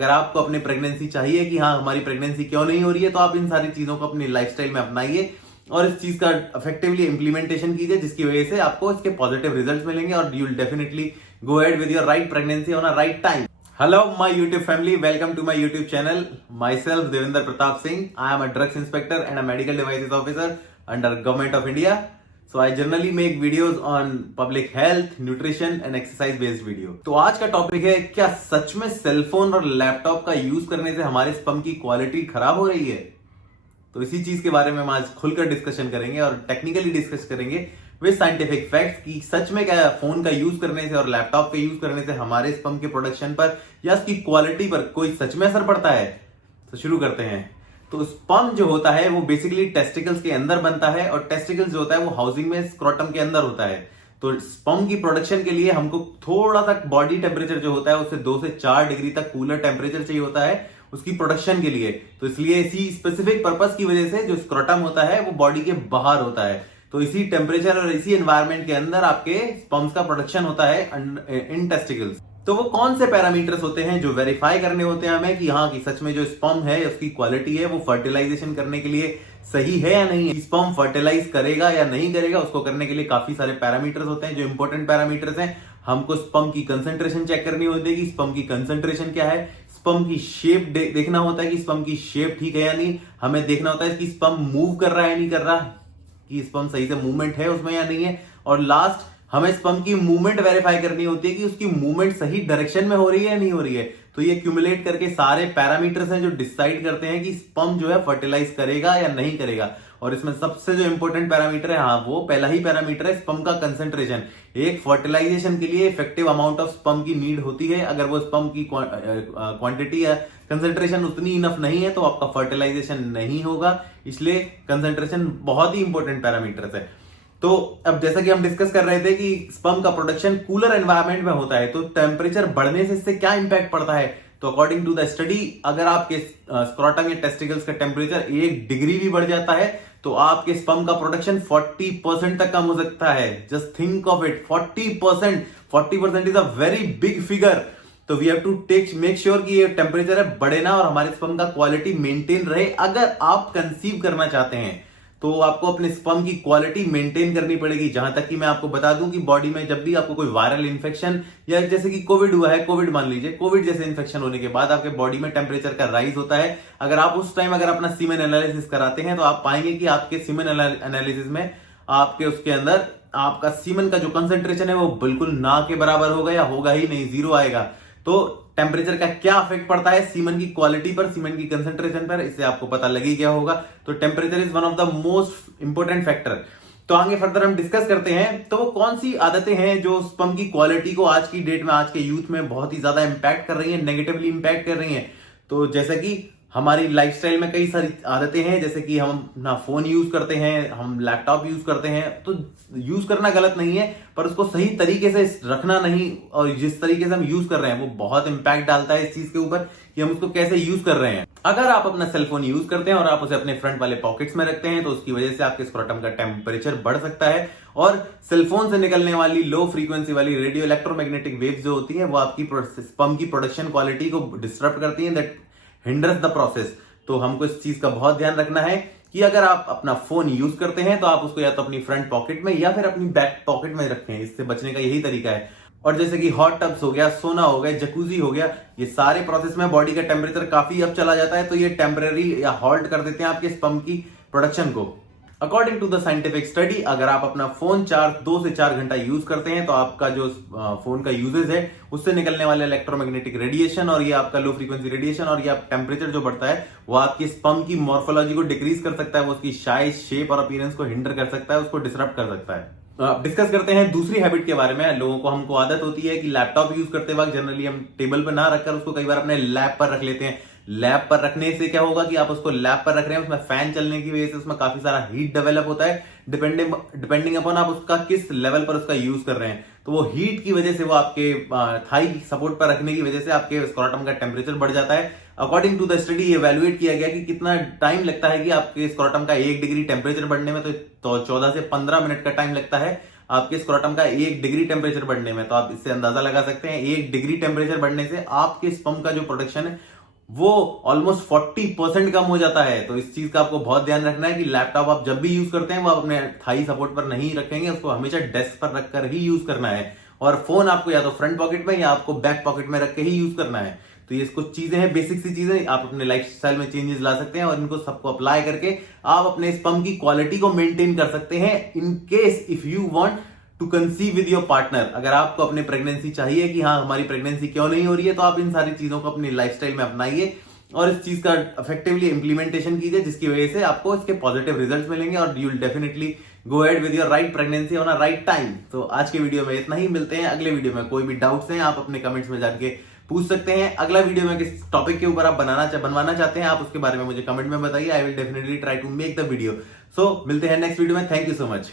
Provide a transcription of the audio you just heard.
अगर आपको अपनी प्रेगनेंसी चाहिए कि हाँ हमारी प्रेगनेंसी क्यों नहीं हो रही है, तो आप इन सारी चीजों को अपनी लाइफस्टाइल में अपनाइए और इस चीज का इफेक्टिवली इंप्लीमेंटेशन कीजिए, जिसकी वजह से आपको इसके पॉजिटिव रिजल्ट्स मिलेंगे और you will definitely go ahead with your right pregnancy on a right time. Hello, my YouTube family. Welcome to my YouTube channel. Myself, Devendra Pratap Singh. I am a drugs inspector and a medical devices officer under Government of India. So I generally make videos on public health, nutrition and exercise based video. तो आज का topic है, क्या सच में cellphone और laptop का use करने से हमारे स्पर्म की क्वालिटी खराब हो रही है? तो इसी चीज के बारे में हम आज खुलकर डिस्कशन करेंगे और टेक्निकली डिस्कस करेंगे विद साइंटिफिक फैक्ट्स कि सच में क्या फोन का यूज करने से और लैपटॉप का यूज करने से हमारे स्पर्म के प्रोडक्शन पर या उसकी क्वालिटी पर कोई सच में असर पड़ता है। तो शुरू करते हैं। तो स्पर्म जो होता है वो बेसिकली टेस्टिकल्स के अंदर बनता है और टेस्टिकल्स जो होता है वो हाउसिंग में स्क्रोटम के अंदर होता है। तो स्पर्म की प्रोडक्शन के लिए हमको थोड़ा सा बॉडी टेम्परेचर जो होता है उससे 2 से 4 डिग्री तक कूलर टेम्परेचर चाहिए होता है उसकी प्रोडक्शन के लिए। तो इसलिए इसी स्पेसिफिक पर्पस की वजह से जो स्क्रोटम होता है वो बॉडी के बाहर होता है। तो इसी टेम्परेचर और इसी एनवायरनमेंट के अंदर आपके स्पर्म्स का प्रोडक्शन होता है इन टेस्टिकल्स। तो वो कौन से पैरामीटर्स होते हैं जो वेरीफाई करने होते हैं हमें कि हाँ कि सच में जो स्पर्म है उसकी क्वालिटी है वो फर्टिलाइजेशन करने के लिए सही है या नहीं, स्पर्म फर्टिलाइज करेगा या नहीं करेगा, उसको करने के लिए काफी सारे पैरामीटर्स होते हैं जो इंपॉर्टेंट पैरामीटर्स हैं। हमको स्पर्म की कंसंट्रेशन चेक करनी होती है कि स्पर्म की कंसंट्रेशन क्या है, स्पर्म की शेप देखना होता है कि स्पर्म की शेप ठीक है या नहीं, हमें देखना होता है कि स्पर्म मूव कर रहा है नहीं कर रहा, कि स्पर्म सही से मूवमेंट है उसमें या नहीं है, और लास्ट हमें स्पर्म की मूवमेंट वेरीफाई करनी होती है कि उसकी मूवमेंट सही डायरेक्शन में हो रही है या नहीं हो रही है। तो ये क्यूमुलेट करके सारे पैरामीटर्स हैं जो डिसाइड करते हैं कि स्पर्म जो है फर्टिलाइज करेगा या नहीं करेगा। और इसमें सबसे जो इंपॉर्टेंट पैरामीटर है, हाँ वो पहला ही पैरामीटर है स्पर्म का कंसंट्रेशन। एक फर्टिलाइजेशन के लिए इफेक्टिव अमाउंट ऑफ स्पर्म की नीड होती है। अगर वो स्पर्म की क्वांटिटी या कंसंट्रेशन उतनी इनफ नहीं है तो आपका फर्टिलाइजेशन नहीं होगा। इसलिए कंसंट्रेशन बहुत ही इंपॉर्टेंट पैरामीटर है। तो अब जैसा कि हम डिस्कस कर रहे थे कि स्पर्म का प्रोडक्शन कूलर एनवायरनमेंट में होता है, तो टेम्परेचर बढ़ने से इससे क्या इंपैक्ट पड़ता है? तो अकॉर्डिंग टू द स्टडी, अगर आपके स्क्रोटम या टेस्टिकल्स का टेम्परेचर 1 डिग्री भी बढ़ जाता है तो आपके स्पर्म का प्रोडक्शन 40% तक कम हो सकता है। Just think of it, 40% is a very big figure. तो we have to make sure कि ये टेम्परेचर है बढ़े ना और हमारे स्पर्म का क्वालिटी मेंटेन रहे। अगर आप कंसीव करना चाहते हैं तो आपको अपने स्पर्म की क्वालिटी मेंटेन करनी पड़ेगी। जहां तक कि मैं आपको बता दूं कि बॉडी में जब भी आपको कोई वायरल इन्फेक्शन या जैसे कि कोविड हुआ है, कोविड मान लीजिए, कोविड जैसे इन्फेक्शन होने के बाद आपके बॉडी में टेम्परेचर का राइज होता है। अगर आप उस टाइम अगर अपना सीमेन एनालिसिस कराते हैं तो आप पाएंगे कि आपके सीमेन एनालिसिस में आपके उसके अंदर आपका सीमेन का जो कंसेंट्रेशन है वो बिल्कुल ना के बराबर होगा या होगा ही नहीं, 0 आएगा। तो टेम्परेचर का क्या इफेक्ट पड़ता है सीमेन की क्वालिटी पर, सीमेन की कंसंट्रेशन पर, इससे आपको पता लगी क्या होगा। तो temperature is one of the most important factor. तो आगे फर्दर हम डिस्कस करते हैं। तो कौन सी आदतें हैं जो स्पर्म की क्वालिटी को आज की डेट में, आज के यूथ में बहुत ही ज्यादा इंपैक्ट कर रही है, नेगेटिवली इंपैक्ट कर रही है? तो जैसे कि हमारी लाइफस्टाइल में कई सारी आदतें हैं, जैसे कि हम ना फोन यूज करते हैं, हम लैपटॉप यूज करते हैं। तो यूज करना गलत नहीं है, पर उसको सही तरीके से रखना नहीं, और जिस तरीके से हम यूज कर रहे हैं वो बहुत इंपैक्ट डालता है इस चीज के ऊपर कि हम उसको कैसे यूज कर रहे हैं। अगर आप अपना सेलफोन यूज करते हैं और आप उसे अपने फ्रंट वाले पॉकेट्स में रखते हैं तो उसकी वजह से आपके स्क्रोटम का टेम्परेचर बढ़ सकता है, और सेलफोन से निकलने वाली लो फ्रीक्वेंसी वाली रेडियो इलेक्ट्रोमैग्नेटिक वेव्स जो होती है वो आपकी स्पर्म की प्रोडक्शन क्वालिटी को डिस्टर्ब करती है, दैट हिंडर्स द प्रोसेस। तो हमको इस चीज का बहुत ध्यान रखना है कि अगर आप अपना फोन यूज करते हैं तो आप उसको या तो अपनी फ्रंट पॉकेट में या फिर अपनी बैक पॉकेट में रखें। इससे बचने का यही तरीका है। और जैसे कि हॉट टब्स हो गया, सोना हो गया, जकूजी हो गया, ये सारे प्रोसेस में बॉडी का टेम्परेचर काफी अप चला जाता है, तो ये टेम्पररी या हॉल्ट कर देते हैं आपके स्पर्म की प्रोडक्शन को। According to the scientific study, अगर आप अपना फोन 2 से 4 घंटा यूज करते हैं तो आपका जो फोन का यूजेज है उससे निकलने वाले इलेक्ट्रोमैग्नेटिक रेडिएशन और ये आपका लो फ्रीक्वेंसी रेडिएशन और ये टेम्परेचर जो बढ़ता है वो आपकी स्पर्म की मॉर्फोलॉजी को डिक्रीज कर सकता है, वो उसकी साइज, शेप और अपीयरेंस को हिंडर कर सकता है, उसको डिसरप्ट कर सकता है। अब डिस्कस करते हैं दूसरी हैबिट के बारे में। लोगों को हमको आदत होती है कि लैपटॉप यूज करते वक्त जनरली हम टेबल पर ना रखकर उसको कई बार अपने लैप पर रख लेते हैं। लैप पर रखने से क्या होगा कि आप उसको लैप पर रख रहे हैं, उसमें फैन चलने की वजह से उसमें काफी सारा हीट डेवलप होता है, डिपेंडिंग अपॉन आप उसका किस लेवल पर उसका यूज कर रहे हैं। तो वो हीट की वजह से, वो आपके थाई सपोर्ट पर रखने की वजह से आपके स्क्रोटम का टेम्परेचर बढ़ जाता है। अकॉर्डिंग टू द स्टडी ये इवैल्यूएट किया गया कि कितना टाइम लगता है कि आपके स्क्रोटम का 1 डिग्री टेम्परेचर बढ़ने में, तो 14 से 15 मिनट का टाइम लगता है आपके स्क्रॉटम का 1 डिग्री टेम्परेचर बढ़ने में। तो आप इससे अंदाजा लगा सकते हैं 1 डिग्री टेम्परेचर बढ़ने से आपके स्पर्म का जो प्रोडक्शन है वो ऑलमोस्ट 40% कम हो जाता है। तो इस चीज का आपको बहुत ध्यान रखना है कि लैपटॉप आप जब भी यूज करते हैं वो आप अपने थाई सपोर्ट पर नहीं रखेंगे, उसको हमेशा डेस्क पर रखकर ही यूज करना है। और फोन आपको या तो फ्रंट पॉकेट में या आपको बैक पॉकेट में रख के ही यूज करना है। तो ये कुछ चीजें हैं, बेसिक सी चीजें, आप अपने लाइफस्टाइल में चेंजेस ला सकते हैं और इनको सबको अप्लाई करके आप अपने स्पर्म की क्वालिटी को मेंटेन कर सकते हैं। In case if you want to conceive with your partner, अगर आपको अपनी प्रेगनेंसी चाहिए कि हाँ हमारी प्रेगनेंसी क्यों नहीं हो रही है, तो आप इन सारी चीजों को अपनी लाइफस्टाइल में अपनाइए और इस चीज का इफेक्टिवली इंप्लीमेंटेशन कीजिए, जिसकी वजह से आपको इसके पॉजिटिव रिजल्ट्स मिलेंगे और you will definitely go ahead with your right pregnancy on a right time. तो आज के वीडियो में इतना ही, मिलते हैं अगले वीडियो में। कोई भी डाउट्स हैं आप अपने कमेंट्स में जाके पूछ सकते हैं। अगला वीडियो में किस टॉपिक के ऊपर आप बनवाना चाहते हैं आप उसके बारे में मुझे कमेंट में बताइए। I will definitely try to make the video. So मिलते हैं नेक्स्ट वीडियो में। Thank you so much.